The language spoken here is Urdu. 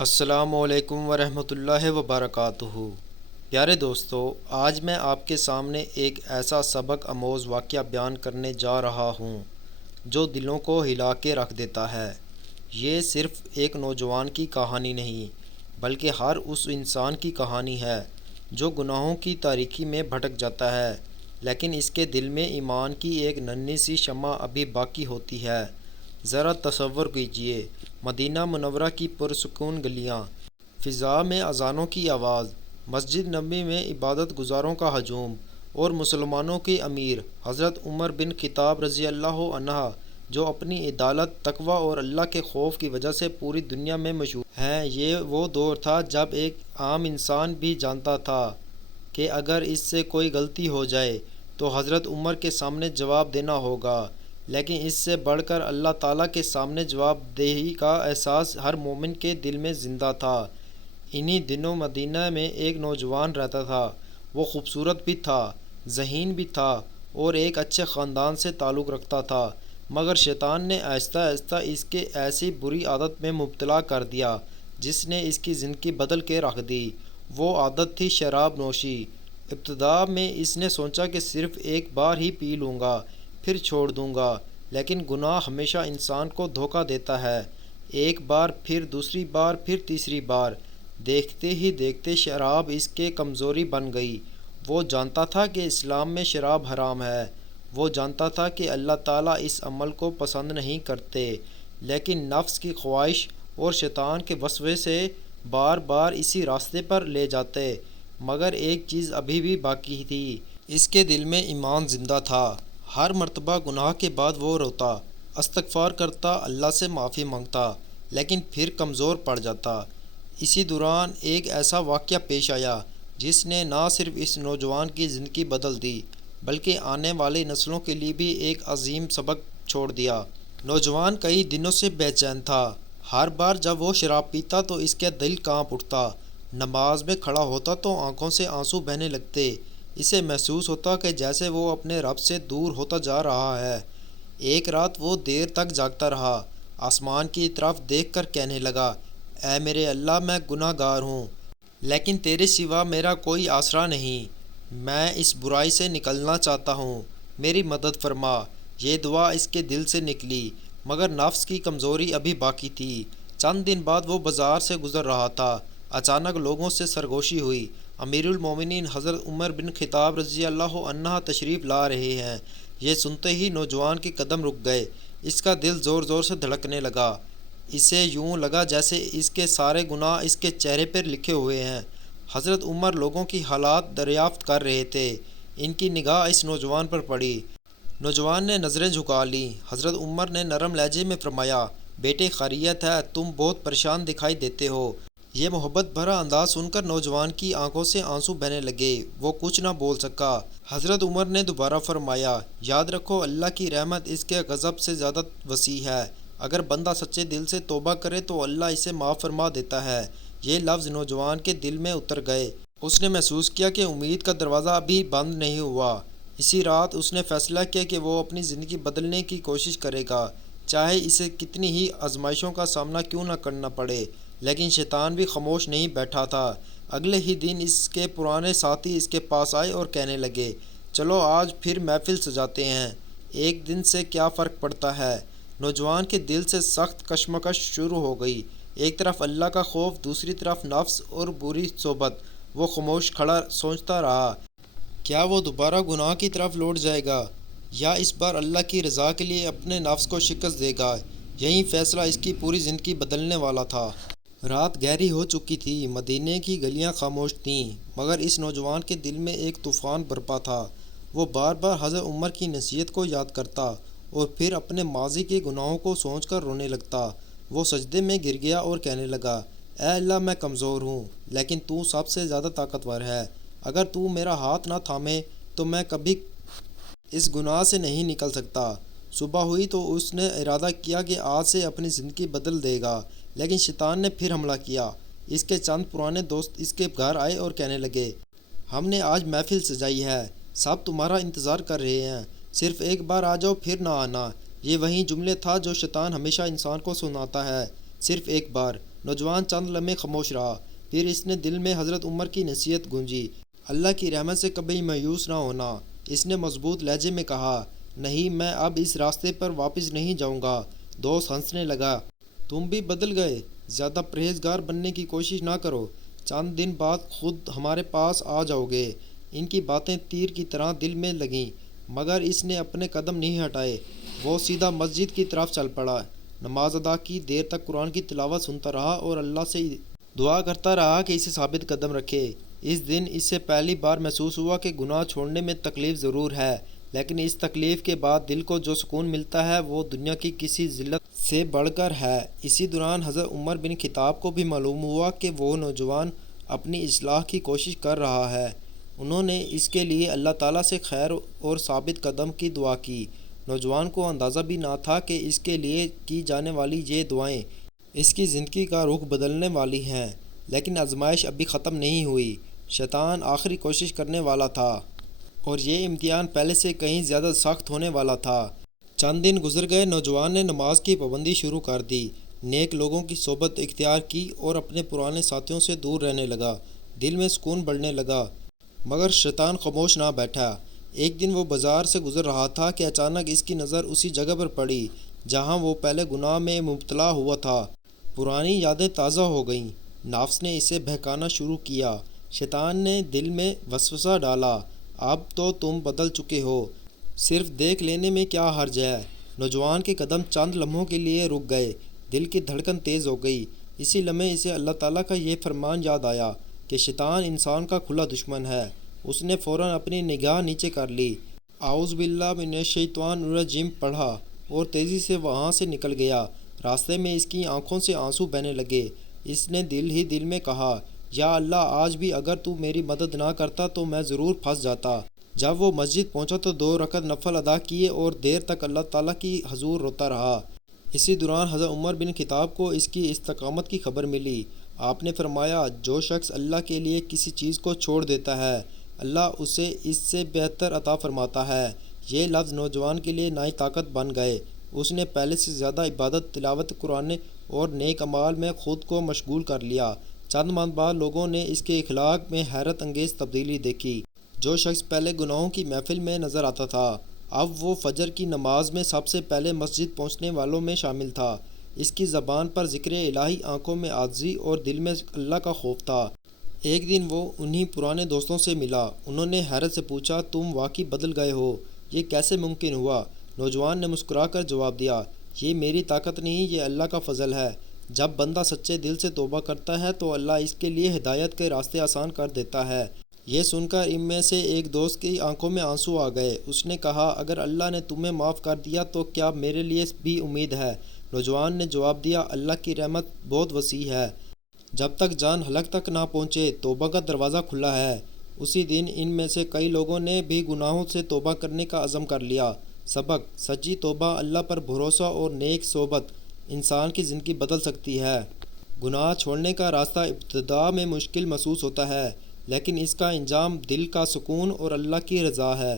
السلام علیکم ورحمۃ اللہ وبرکاتہ۔ پیارے دوستو، آج میں آپ کے سامنے ایک ایسا سبق آموز واقعہ بیان کرنے جا رہا ہوں جو دلوں کو ہلا کے رکھ دیتا ہے۔ یہ صرف ایک نوجوان کی کہانی نہیں بلکہ ہر اس انسان کی کہانی ہے جو گناہوں کی تاریکی میں بھٹک جاتا ہے، لیکن اس کے دل میں ایمان کی ایک ننھی سی شمع ابھی باقی ہوتی ہے۔ ذرا تصور کیجئے، مدینہ منورہ کی پرسکون گلیاں، فضا میں اذانوں کی آواز، مسجد نبوی میں عبادت گزاروں کا ہجوم، اور مسلمانوں کے امیر حضرت عمر بن خطاب رضی اللہ عنہ جو اپنی عدالت، تقوی اور اللہ کے خوف کی وجہ سے پوری دنیا میں مشہور ہیں۔ یہ وہ دور تھا جب ایک عام انسان بھی جانتا تھا کہ اگر اس سے کوئی غلطی ہو جائے تو حضرت عمر کے سامنے جواب دینا ہوگا، لیکن اس سے بڑھ کر اللہ تعالیٰ کے سامنے جواب دہی کا احساس ہر مومن کے دل میں زندہ تھا۔ انہی دنوں مدینہ میں ایک نوجوان رہتا تھا۔ وہ خوبصورت بھی تھا، ذہین بھی تھا اور ایک اچھے خاندان سے تعلق رکھتا تھا، مگر شیطان نے آہستہ آہستہ اس کے ایسی بری عادت میں مبتلا کر دیا جس نے اس کی زندگی بدل کے رکھ دی۔ وہ عادت تھی شراب نوشی۔ ابتدا میں اس نے سوچا کہ صرف ایک بار ہی پی لوں گا پھر چھوڑ دوں گا، لیکن گناہ ہمیشہ انسان کو دھوکہ دیتا ہے۔ ایک بار، پھر دوسری بار، پھر تیسری بار، دیکھتے ہی دیکھتے شراب اس کے کمزوری بن گئی۔ وہ جانتا تھا کہ اسلام میں شراب حرام ہے، وہ جانتا تھا کہ اللہ تعالیٰ اس عمل کو پسند نہیں کرتے، لیکن نفس کی خواہش اور شیطان کے وسوسے سے بار بار اسی راستے پر لے جاتے۔ مگر ایک چیز ابھی بھی باقی تھی، اس کے دل میں ایمان زندہ تھا۔ ہر مرتبہ گناہ کے بعد وہ روتا، استغفار کرتا، اللہ سے معافی مانگتا، لیکن پھر کمزور پڑ جاتا۔ اسی دوران ایک ایسا واقعہ پیش آیا جس نے نہ صرف اس نوجوان کی زندگی بدل دی بلکہ آنے والی نسلوں کے لیے بھی ایک عظیم سبق چھوڑ دیا۔ نوجوان کئی دنوں سے بے چین تھا۔ ہر بار جب وہ شراب پیتا تو اس کا دل کانپ اٹھتا، نماز میں کھڑا ہوتا تو آنکھوں سے آنسو بہنے لگتے۔ اسے محسوس ہوتا کہ جیسے وہ اپنے رب سے دور ہوتا جا رہا ہے۔ ایک رات وہ دیر تک جاگتا رہا، آسمان کی طرف دیکھ کر کہنے لگا، اے میرے اللہ، میں گناہ گار ہوں، لیکن تیرے سوا میرا کوئی آسرا نہیں۔ میں اس برائی سے نکلنا چاہتا ہوں، میری مدد فرما۔ یہ دعا اس کے دل سے نکلی، مگر نفس کی کمزوری ابھی باقی تھی۔ چند دن بعد وہ بازار سے گزر رہا تھا، اچانک لوگوں سے سرگوشی ہوئی، امیر المومنین حضرت عمر بن خطاب رضی اللہ عنہ تشریف لا رہے ہیں۔ یہ سنتے ہی نوجوان کے قدم رک گئے، اس کا دل زور زور سے دھڑکنے لگا۔ اسے یوں لگا جیسے اس کے سارے گناہ اس کے چہرے پر لکھے ہوئے ہیں۔ حضرت عمر لوگوں کی حالات دریافت کر رہے تھے، ان کی نگاہ اس نوجوان پر پڑی۔ نوجوان نے نظریں جھکا لیں۔ حضرت عمر نے نرم لہجے میں فرمایا، بیٹے خیریت ہے؟ تم بہت پریشان دکھائی دیتے ہو۔ یہ محبت بھرا انداز سن کر نوجوان کی آنکھوں سے آنسو بہنے لگے، وہ کچھ نہ بول سکا۔ حضرت عمر نے دوبارہ فرمایا، یاد رکھو اللہ کی رحمت اس کے غضب سے زیادہ وسیع ہے۔ اگر بندہ سچے دل سے توبہ کرے تو اللہ اسے معاف فرما دیتا ہے۔ یہ لفظ نوجوان کے دل میں اتر گئے۔ اس نے محسوس کیا کہ امید کا دروازہ ابھی بند نہیں ہوا۔ اسی رات اس نے فیصلہ کیا کہ وہ اپنی زندگی بدلنے کی کوشش کرے گا، چاہے اسے کتنی ہی آزمائشوں کا سامنا کیوں نہ کرنا پڑے۔ لیکن شیطان بھی خاموش نہیں بیٹھا تھا۔ اگلے ہی دن اس کے پرانے ساتھی اس کے پاس آئے اور کہنے لگے، چلو آج پھر محفل سجاتے ہیں، ایک دن سے کیا فرق پڑتا ہے۔ نوجوان کے دل سے سخت کشمکش شروع ہو گئی، ایک طرف اللہ کا خوف، دوسری طرف نفس اور بری صحبت۔ وہ خاموش کھڑا سوچتا رہا، کیا وہ دوبارہ گناہ کی طرف لوٹ جائے گا یا اس بار اللہ کی رضا کے لیے اپنے نفس کو شکست دے گا۔ یہی فیصلہ اس کی پوری زندگی بدلنے والا تھا۔ رات گہری ہو چکی تھی، مدینے کی گلیاں خاموش تھیں، مگر اس نوجوان کے دل میں ایک طوفان برپا تھا۔ وہ بار بار حضرت عمر کی نصیحت کو یاد کرتا اور پھر اپنے ماضی کے گناہوں کو سوچ کر رونے لگتا۔ وہ سجدے میں گر گیا اور کہنے لگا، اے اللہ، میں کمزور ہوں، لیکن تو سب سے زیادہ طاقتور ہے۔ اگر تو میرا ہاتھ نہ تھامے تو میں کبھی اس گناہ سے نہیں نکل سکتا۔ صبح ہوئی تو اس نے ارادہ کیا کہ آج سے اپنی زندگی بدل دے گا، لیکن شیطان نے پھر حملہ کیا۔ اس کے چند پرانے دوست اس کے گھر آئے اور کہنے لگے، ہم نے آج محفل سجائی ہے، سب تمہارا انتظار کر رہے ہیں، صرف ایک بار آ جاؤ پھر نہ آنا۔ یہ وہی جملے تھا جو شیطان ہمیشہ انسان کو سناتا ہے، صرف ایک بار۔ نوجوان چند لمحے خاموش رہا، پھر اس نے دل میں حضرت عمر کی نصیحت گونجی، اللہ کی رحمت سے کبھی مایوس نہ ہونا۔ اس نے مضبوط لہجے میں کہا، نہیں، میں اب اس راستے پر واپس نہیں جاؤں گا۔ دوست ہنسنے لگا، تم بھی بدل گئے، زیادہ پرہیزگار بننے کی کوشش نہ کرو، چند دن بعد خود ہمارے پاس آ جاؤ گے۔ ان کی باتیں تیر کی طرح دل میں لگیں، مگر اس نے اپنے قدم نہیں ہٹائے۔ وہ سیدھا مسجد کی طرف چل پڑا، نماز ادا کی، دیر تک قرآن کی تلاوت سنتا رہا اور اللہ سے دعا کرتا رہا کہ اسے ثابت قدم رکھے۔ اس دن اسے پہلی بار محسوس ہوا کہ گناہ چھوڑنے میں تکلیف ضرور ہے، لیکن اس تکلیف کے بعد دل کو جو سکون ملتا ہے وہ دنیا کی کسی ذلت سے بڑھ کر ہے۔ اسی دوران حضرت عمر بن خطاب کو بھی معلوم ہوا کہ وہ نوجوان اپنی اصلاح کی کوشش کر رہا ہے۔ انہوں نے اس کے لیے اللہ تعالیٰ سے خیر اور ثابت قدم کی دعا کی۔ نوجوان کو اندازہ بھی نہ تھا کہ اس کے لیے کی جانے والی یہ دعائیں اس کی زندگی کا رخ بدلنے والی ہیں، لیکن آزمائش ابھی ختم نہیں ہوئی۔ شیطان آخری کوشش کرنے والا تھا اور یہ امتحان پہلے سے کہیں زیادہ سخت ہونے والا تھا۔ چند دن گزر گئے، نوجوان نے نماز کی پابندی شروع کر دی، نیک لوگوں کی صحبت اختیار کی اور اپنے پرانے ساتھیوں سے دور رہنے لگا۔ دل میں سکون بڑھنے لگا، مگر شیطان خاموش نہ بیٹھا۔ ایک دن وہ بازار سے گزر رہا تھا کہ اچانک اس کی نظر اسی جگہ پر پڑی جہاں وہ پہلے گناہ میں مبتلا ہوا تھا۔ پرانی یادیں تازہ ہو گئیں، نفس نے اسے بہکانا شروع کیا۔ شیطان نے دل میں وسوسہ ڈالا، اب تو تم بدل چکے ہو، صرف دیکھ لینے میں کیا حرج ہے۔ نوجوان کے قدم چند لمحوں کے لیے رک گئے، دل کی دھڑکن تیز ہو گئی۔ اسی لمحے اسے اللہ تعالیٰ کا یہ فرمان یاد آیا کہ شیطان انسان کا کھلا دشمن ہے۔ اس نے فوراً اپنی نگاہ نیچے کر لی، اعوذ باللہ من الشیطان الرجیم پڑھا اور تیزی سے وہاں سے نکل گیا۔ راستے میں اس کی آنکھوں سے آنسو بہنے لگے۔ اس نے دل ہی دل میں کہا، یا اللہ، آج بھی اگر تو میری مدد نہ کرتا تو میں ضرور پھنس جاتا۔ جب وہ مسجد پہنچا تو 2 رکعت نفل ادا کیے اور دیر تک اللہ تعالیٰ کی حضور روتا رہا۔ اسی دوران حضرت عمر بن خطاب کو اس کی استقامت کی خبر ملی۔ آپ نے فرمایا، جو شخص اللہ کے لیے کسی چیز کو چھوڑ دیتا ہے، اللہ اسے اس سے بہتر عطا فرماتا ہے۔ یہ لفظ نوجوان کے لیے نئی طاقت بن گئے۔ اس نے پہلے سے زیادہ عبادت، تلاوت قرآن اور نیک اعمال میں خود کو مشغول کر لیا۔ چند ماہ بعد لوگوں نے اس کے اخلاق میں حیرت انگیز تبدیلی دیکھی۔ جو شخص پہلے گناہوں کی محفل میں نظر آتا تھا، اب وہ فجر کی نماز میں سب سے پہلے مسجد پہنچنے والوں میں شامل تھا۔ اس کی زبان پر ذکر الہی، آنکھوں میں عاجزی اور دل میں اللہ کا خوف تھا۔ ایک دن وہ انہی پرانے دوستوں سے ملا۔ انہوں نے حیرت سے پوچھا، تم واقعی بدل گئے ہو، یہ کیسے ممکن ہوا؟ نوجوان نے مسکرا کر جواب دیا، یہ میری طاقت نہیں، یہ اللہ کا فضل ہے۔ جب بندہ سچے دل سے توبہ کرتا ہے تو اللہ اس کے لیے ہدایت کے راستے آسان کر دیتا ہے۔ یہ سن کر ان میں سے ایک دوست کی آنکھوں میں آنسو آ گئے۔ اس نے کہا، اگر اللہ نے تمہیں معاف کر دیا تو کیا میرے لیے بھی امید ہے؟ نوجوان نے جواب دیا، اللہ کی رحمت بہت وسیع ہے، جب تک جان حلق تک نہ پہنچے توبہ کا دروازہ کھلا ہے۔ اسی دن ان میں سے کئی لوگوں نے بھی گناہوں سے توبہ کرنے کا عزم کر لیا۔ سبق: سچی توبہ، اللہ پر بھروسہ اور نیک صحبت انسان کی زندگی بدل سکتی ہے۔ گناہ چھوڑنے کا راستہ ابتدا میں مشکل محسوس ہوتا ہے، لیکن اس کا انجام دل کا سکون اور اللہ کی رضا ہے۔